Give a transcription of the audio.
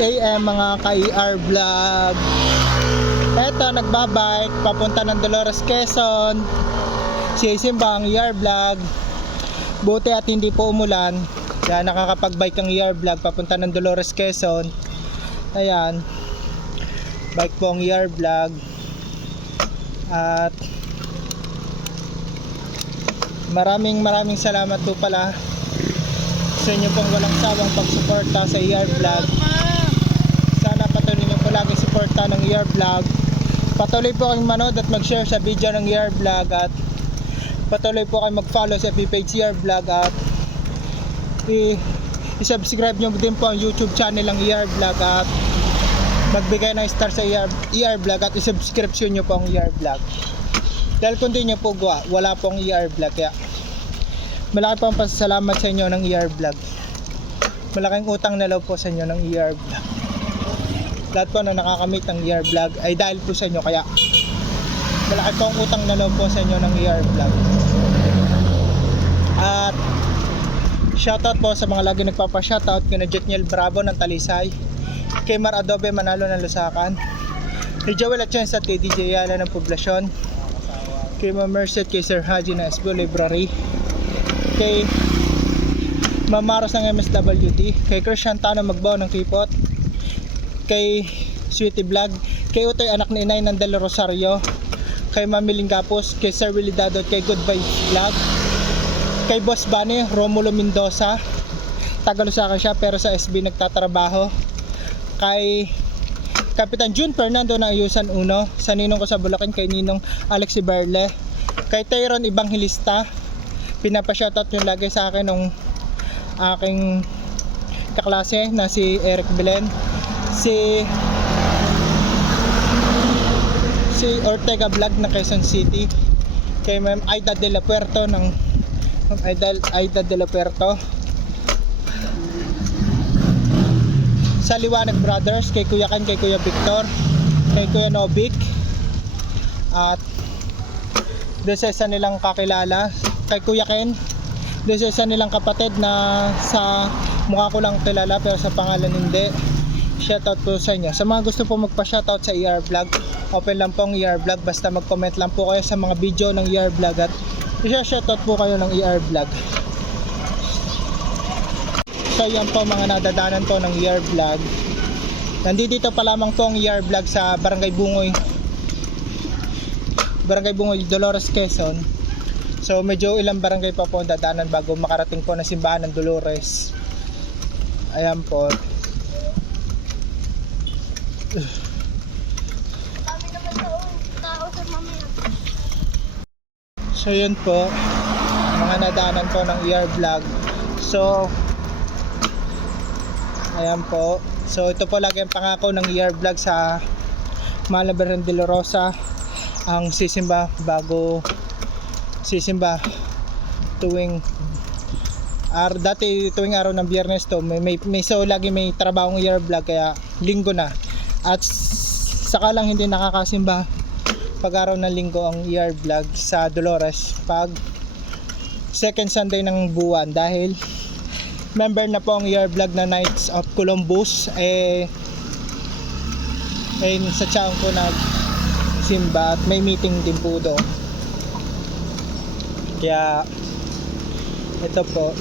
AM mga ka-ER vlog. Eto, nagbabike papunta ng Dolores, Quezon. Sisimba ang ER vlog. Buti at hindi po umulan. Kaya nakakapag-bike ang ER vlog papunta ng Dolores, Quezon. Ayan. Bike po ang ER vlog. At maraming salamat po pala sa inyo pong walang sawang pagsuporta sa ER vlog. Sana patuloy niyo po lagi suporta ng ER vlog. Patuloy po kayong manood at mag-share sa video ng ER vlog, at patuloy po kayong mag-follow sa FB page ER vlog, at i-subscribe nyo din po ang YouTube channel ng ER vlog, at magbigay ng star sa ER vlog, at i-subscription nyo po ang ER vlog. Dahil kung di nyo po gawa, wala pong ER vlog. Kaya malaki po ang pasasalamat sa inyo ng ER vlog. Malaking utang na loob po sa inyo ng ER vlog. Lahat po na nakakamit ng ER vlog ay dahil po sa inyo. Kaya malaki po ang utang na loob po sa inyo ng ER vlog. At shoutout po sa mga lagi nagpapa-shoutout kina Jetniel Bravo ng Talisay, kay Mar Adobe Manalo ng Lusakan, kay Joel Atienza at kay DJ Yala ng Poblasyon, kay Ma'am Merced, kay Sir Haji ng SBO Library, kay Ma'am Maros ng MSWD, kay Christian Tano Magbaw ng Kipot, kay Sweetie Vlog, kay Utoy anak ni Inay ng Del Rosario, kay Ma'am Miling Gapos, kay Sir Willie Dado, kay Goodbye Vlog, kay Boss Bunny Romulo Mendoza, Tagalusakan siya pero sa SB nagtatrabaho, kay Kapitan June Fernando ng Ayusan Uno, sa ninong ko sa Bulacan, kay Ninong Alex Iberle, kay Tyron Evangelista, pinapa-shoutout yung lagi sa akin ng aking kaklase na si Eric Belen, si Ortega Vlog ng Quezon City, kay Ma'am Aida de la Puerto ng Aida de la Puerto, sa Liwanag Brothers, kay Kuya Ken, kay Kuya Victor, kay Kuya Novik, at doon sa isa nilang kakilala, kay Kuya Ken, doon sa isa nilang kapatid na sa mukha ko lang kilala pero sa pangalan hindi. Shoutout po sa inyo. Sa mga gusto po magpa-shoutout sa ER vlog, open lang po ang ER vlog, basta mag-comment lang po kayo sa mga video ng ER vlog at i-shoutout po kayo ng ER vlog. So yan po mga nadadanan po ng ER vlog. Nandito pa lamang po ang ER vlog sa Barangay Bungoy, Dolores, Quezon. So medyo ilang barangay pa po ang dadaanan bago makarating po ng simbahan ng Dolores. Ayan po. So yun po mga nadaanan po ng ER vlog. So ayan po. So ito po lagi ang pangako ng ER vlog sa Malabaran de la Rosa, ang sisimba tuwing dati tuwing araw ng Biyernes to may so lagi may trabaho ng ER vlog, kaya linggo na, at saka lang hindi nakakasimba pag araw ng linggo ang ER vlog sa Dolores pag second Sunday ng buwan, dahil member na po ang ER vlog na Knights of Columbus. Sa tiyan ko nagsimba at may meeting din po doon. Kaya ito po,